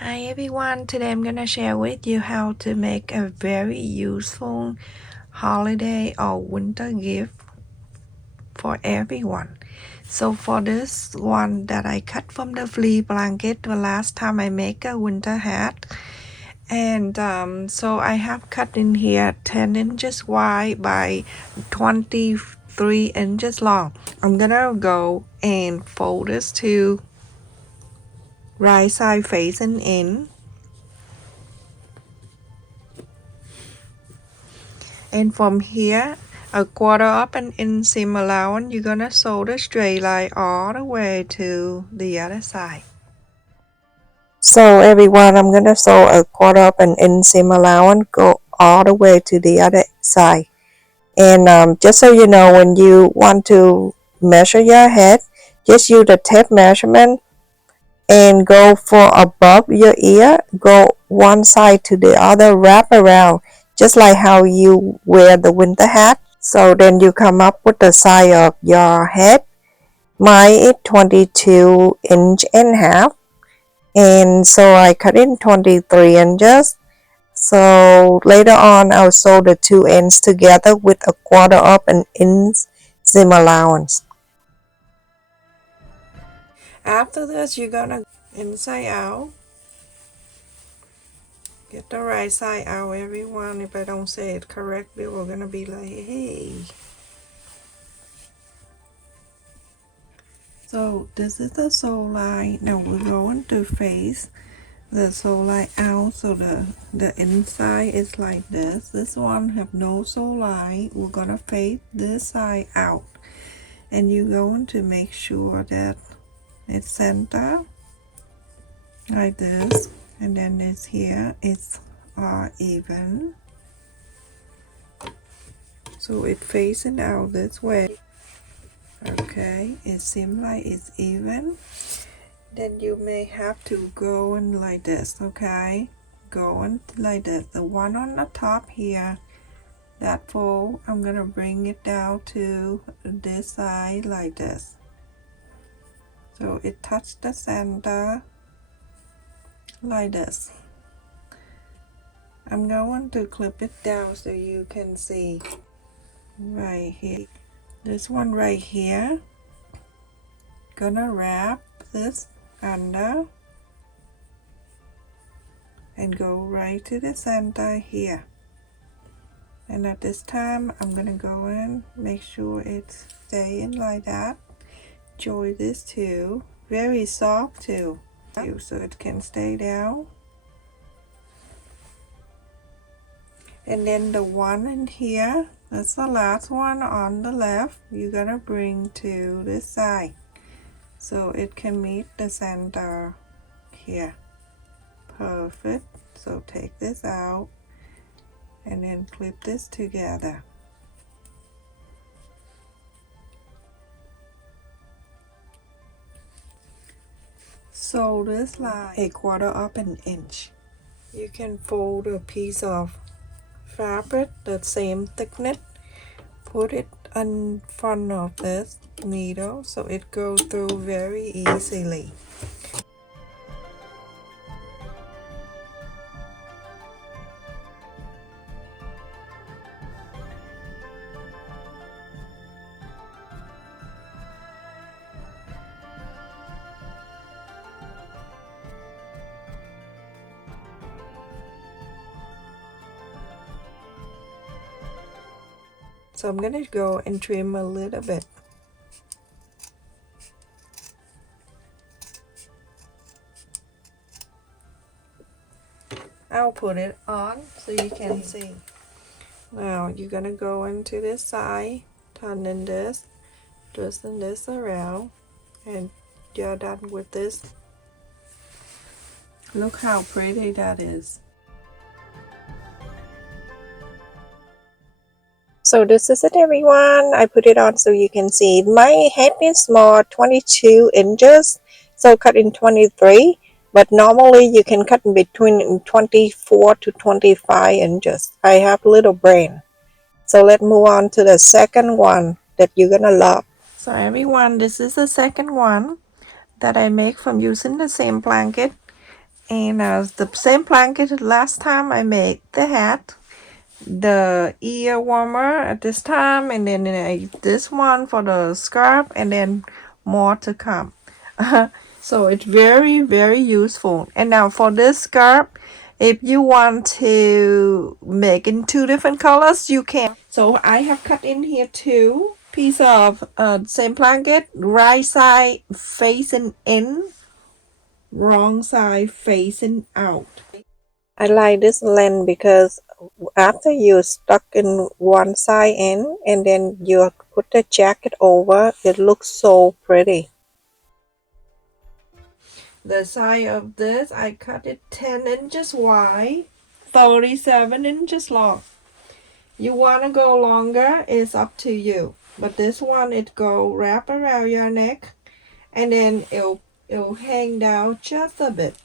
Hi everyone, today I'm gonna share with you how to make a very useful holiday or winter gift for everyone. So for this one that I cut from the fleece blanket the last time I make a winter hat, and so I have cut in here 10 inches wide by 23 inches long. I'm gonna go and fold this to right side facing in. And from here, a quarter up and in seam allowance, you're gonna sew the straight line all the way to the other side. So everyone, I'm gonna sew a quarter up and in seam allowance, go all the way to the other side. And just so you know, when you want to measure your head, just use the tape measurement and go for above your ear, go one side to the other, wrap around, just like how you wear the winter hat. So then you come up with the size of your head. Mine is 22 and a half, and so I cut in 23 inches. So later on I'll sew the two ends together with a quarter up an inch seam allowance. After this, you're gonna inside out. Get the right side out, everyone. If I don't say it correctly, we're gonna be like, hey. So this is the sew line. Now we're going to face the sew line out, so the inside is like this. This one have no sew line. We're gonna face this side out, and you're going to make sure that it's center like this, and then it's here, it's even, so it facing out this way. Okay, it seems like it's even. Then you may have to go in like this. Okay, going like this. The one on the top here, that fold, I'm gonna bring it down to this side like this, so it touched the center like this. I'm going to clip it down so you can see right here. This one right here, gonna wrap this under and go right to the center here. And at this time, I'm gonna go in, make sure it's staying like that. Join this too, very soft too, so it can stay down. And then the one in here, that's the last one on the left, you're gonna bring to this side so it can meet the center here. Perfect. So take this out and then clip this together. Sew this line a quarter up an inch. You can fold a piece of fabric the same thickness, put it in front of this needle so it goes through very easily. So I'm gonna go and trim a little bit. I'll put it on so you can see. Now you're gonna go into this side, turning this, twisting this around, and you're done with this. Look how pretty that is. So this is it, everyone. I put it on so you can see. My head is small, 22 inches, so cut in 23. But normally you can cut in between 24 to 25 inches. I have little brain. So let's move on to the second one that you're gonna love. So everyone, this is the second one that I make from using the same blanket. And the same blanket last time I made the hat, the ear warmer at this time, and then this one for the scarf, and then more to come. So it's very, very useful. And now for this scarf, if you want to make in 2 different colors, you can. So I have cut in here 2 pieces of same blanket, right side facing in, wrong side facing out. I like this length because after you stuck in one side end and then you put the jacket over, it looks so pretty. The size of this, I cut it 10 inches wide, 37 inches long. You want to go longer, it's up to you. But this one, it go wrap around your neck and then it'll hang down just a bit.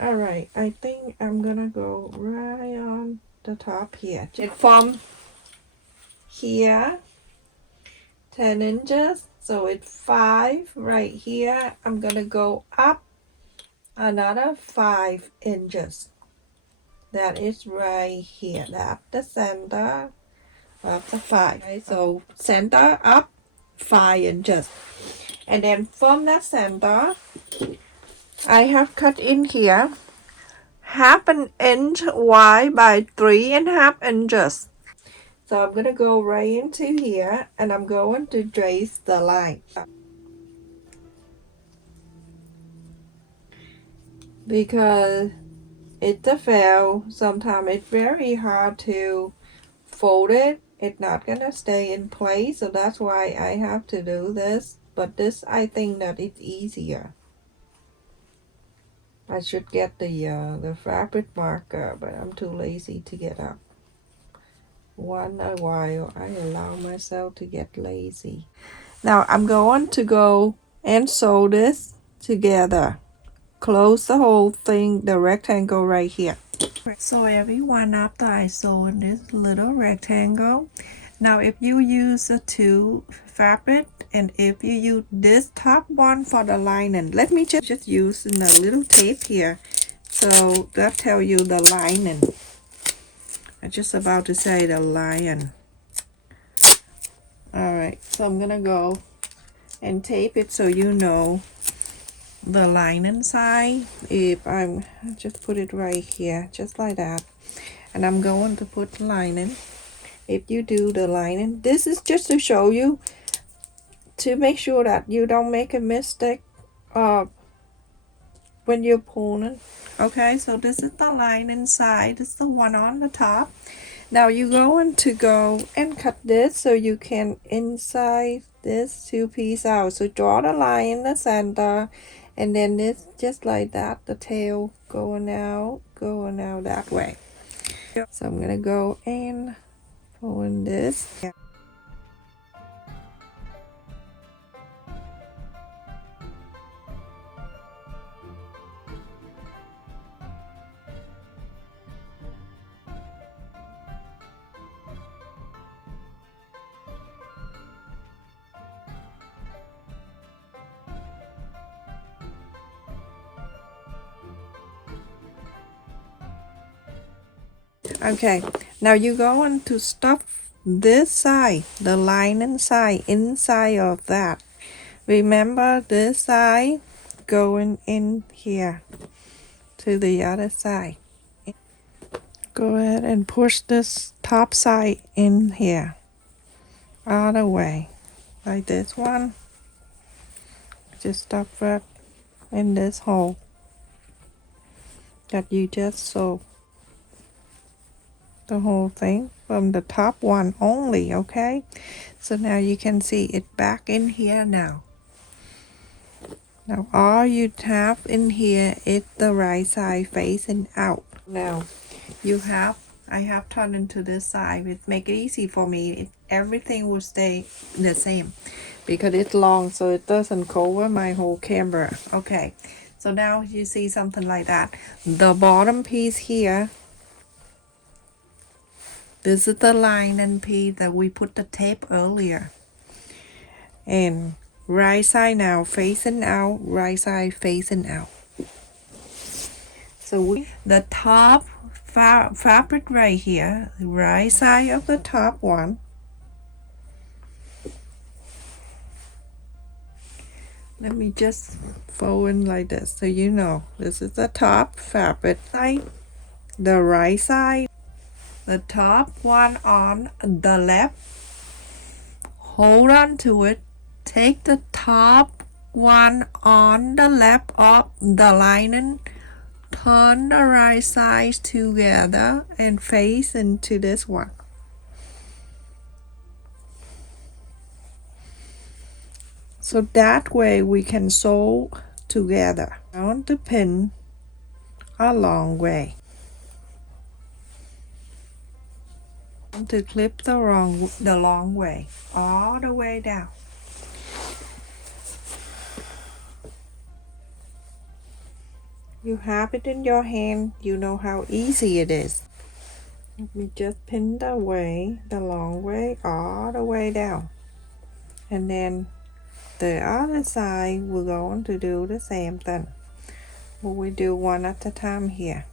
Alright, I think I'm gonna go right on the top here. It from here 10 inches, so it's 5 right here. I'm gonna go up another 5 inches. That is right here. That's the center of the 5. Okay, so center up 5 inches. And then from the center, I have cut in here 1/2 inch wide by 3.5 inches. So I'm gonna go right into here and I'm going to trace the line. Because it's a fail, sometimes it's very hard to fold it. It's not gonna stay in place, so that's why I have to do this. But this, I think that it's easier. I should get the fabric marker, but I'm too lazy to get up. Once a while, I allow myself to get lazy. Now I'm going to go and sew this together. Close the whole thing, the rectangle right here. So everyone, after I sew in this little rectangle, now if you use a 2 fabric and if you use this top one for the lining, let me just use a little tape here. So that tell you the lining. I'm just about to say the lion. Alright, so I'm gonna go and tape it so you know the lining side. If I'm just put it right here, just like that, and I'm going to put lining. If you do the lining, this is just to show you, to make sure that you don't make a mistake when you're pulling. Okay, so this is the lining side, this is the one on the top. Now you're going to go and cut this so you can inside this 2 piece out. So draw the line in the center, and then this just like that, the tail going out that way. So I'm gonna go and pull in this. Okay, now you're going to stuff this side, the lining side, inside of that. Remember this side going in here to the other side. Go ahead and push this top side in here, all the way, like this one. Just stuff it in this hole that you just sewed. The whole thing from the top one only. Okay, so now you can see it back in here now. Now all you have in here is the right side facing out. Now I have turned into this side. It make it easy for me. Everything will stay the same because it's long, so it doesn't cover my whole camera. Okay, so now you see something like that. The bottom piece here, this is the lining piece that we put the tape earlier. And right side now facing out, right side facing out. So the top fabric right here, the right side of the top one. Let me just fold in like this so you know. This is the top fabric side, the right side, the top one on the left. Hold on to it. Take the top one on the left of the lining. Turn the right sides together and face into this one. So that way we can sew together. Down the pin a long way. To clip the long way, all the way down. You have it in your hand, you know how easy it is. We just pin the long way, all the way down. And then the other side, we're going to do the same thing. But we do one at a time here.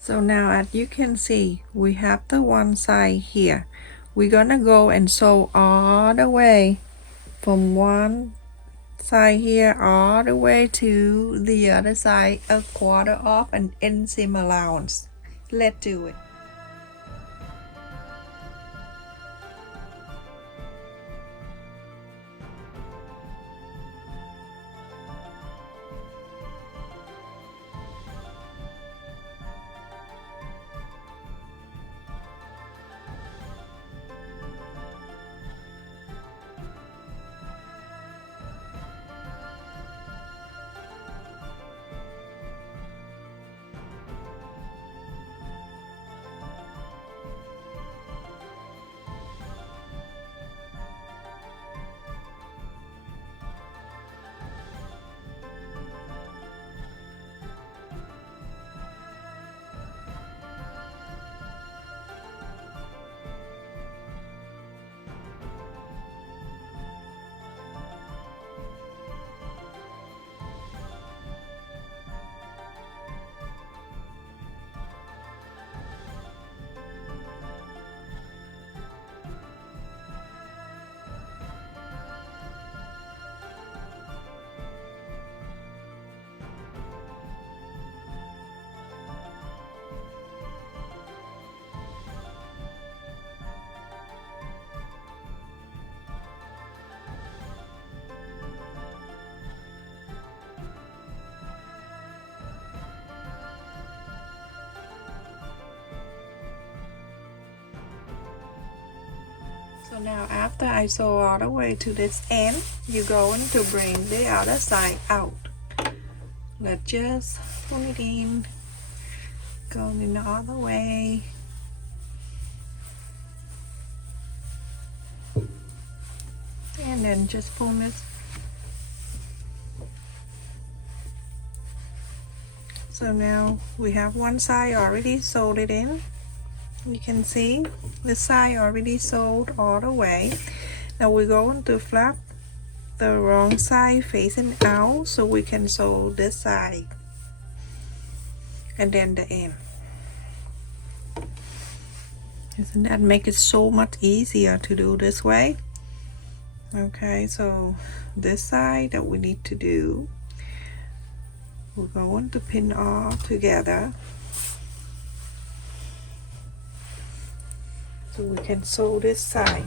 So now as you can see, we have the one side here. We're gonna go and sew all the way from one side here all the way to the other side, a quarter of an inseam allowance. Let's do it. So now after I sew all the way to this end, you're going to bring the other side out. Let's just pull it in, going in all the way. And then just pull this. So now we have one side already sewed it in. You can see the side already sewed all the way. Now we're going to flap the wrong side facing out so we can sew this side and then the end. Doesn't that make it so much easier to do this way? Okay, so this side that we need to do, we're going to pin all together so we can sew this side.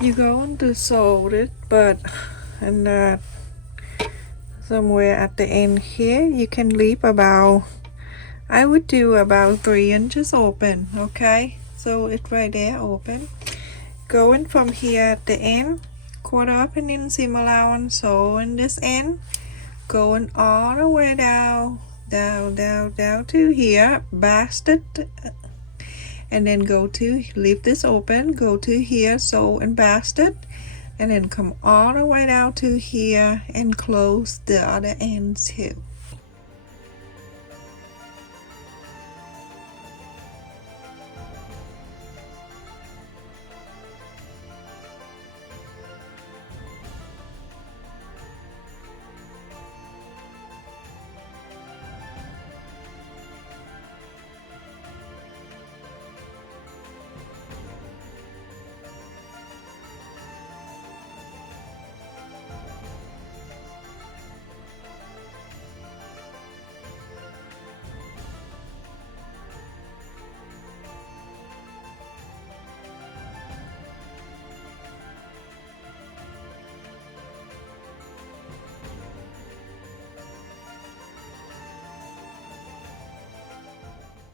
you're going to sew it, but and somewhere at the end here you can leave about, I would do about 3 inches open. Okay, so it's right there open. Going from here at the end, quarter up an inseam allowance, so in this end, going all the way down to here, basket, and then go to, leave this open, go to here, sew and basket, and then come all the way down to here and close the other end too.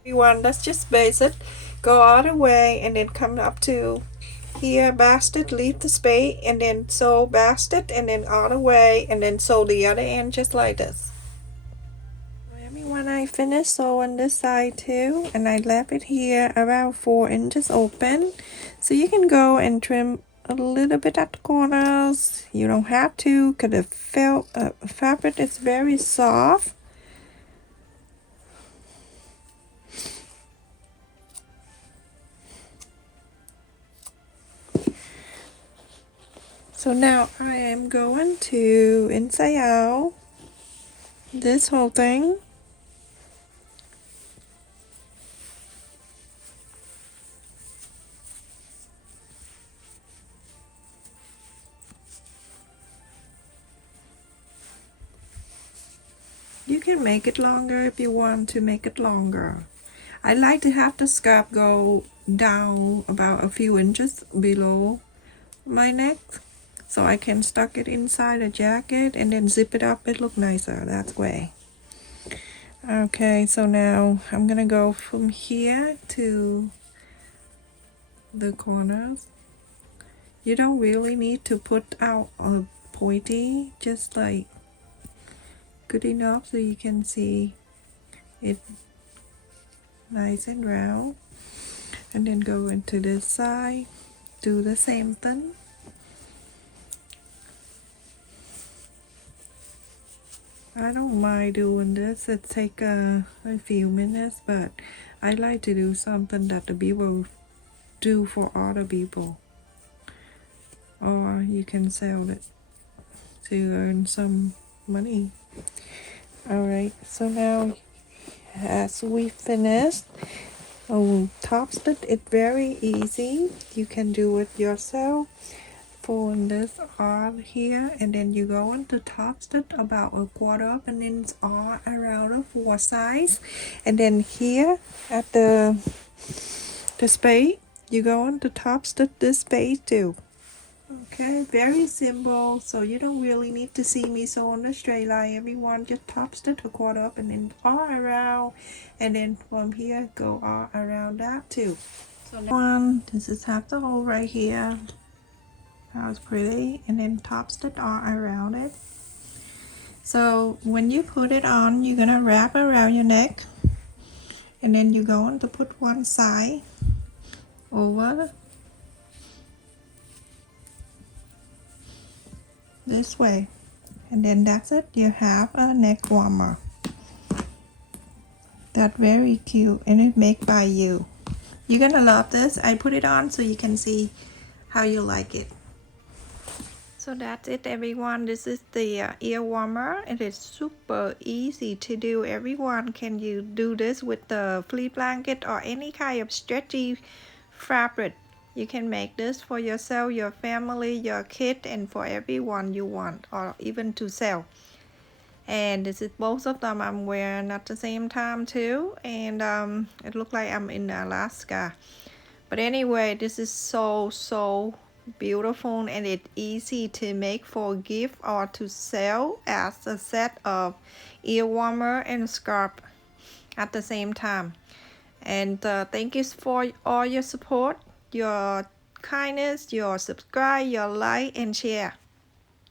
Everyone, that's just basic. Go all the way and then come up to here, basket, leave the space, and then sew basket, and then all the way, and then sew the other end just like this. Everyone, I finished sewing this side too, and I left it here about 4 inches open, so you can go and trim a little bit at the corners. You don't have to, because the fabric is very soft. So now I am going to inside out this whole thing. You can make it longer if you want to make it longer. I like to have the scarf go down about a few inches below my neck, so I can stuck it inside a jacket and then zip it up. It look nicer that way. Okay, so now I'm gonna go from here to the corners. You don't really need to put out a pointy, just like good enough so you can see it nice and round. And then go into this side, do the same thing. I don't mind doing this. It take a few minutes, but I like to do something that the people do for other people, or you can sell it to earn some money. Alright, so now as we finished, top stitch, it's very easy. You can do it yourself. Fold this on here, and then you go into top stitch about a quarter of an inch all around the 4 sides, and then here at the space you go into top stitch this space too. Okay, very simple, so you don't really need to see me sew on the straight line. Everyone just top stitch a quarter up and then all around, and then from here go all around that too. So one, this is half the hole right here. That was pretty, and then top stitch all around it. So when you put it on, you're gonna wrap around your neck, and then you're going to put one side over this way, and then that's it. You have a neck warmer. That's very cute, and it's made by you. You're gonna love this. I put it on so you can see how you like it. So that's it, everyone. This is the ear warmer. It is super easy to do. Everyone can you do this with the fleece blanket or any kind of stretchy fabric. You can make this for yourself, your family, your kid, and for everyone you want, or even to sell. And this is both of them I'm wearing at the same time too, and it looks like I'm in Alaska. But anyway, this is so beautiful, and it's easy to make for a gift or to sell as a set of ear warmer and scarf at the same time. And thank you for all your support, your kindness, your subscribe, your like and share.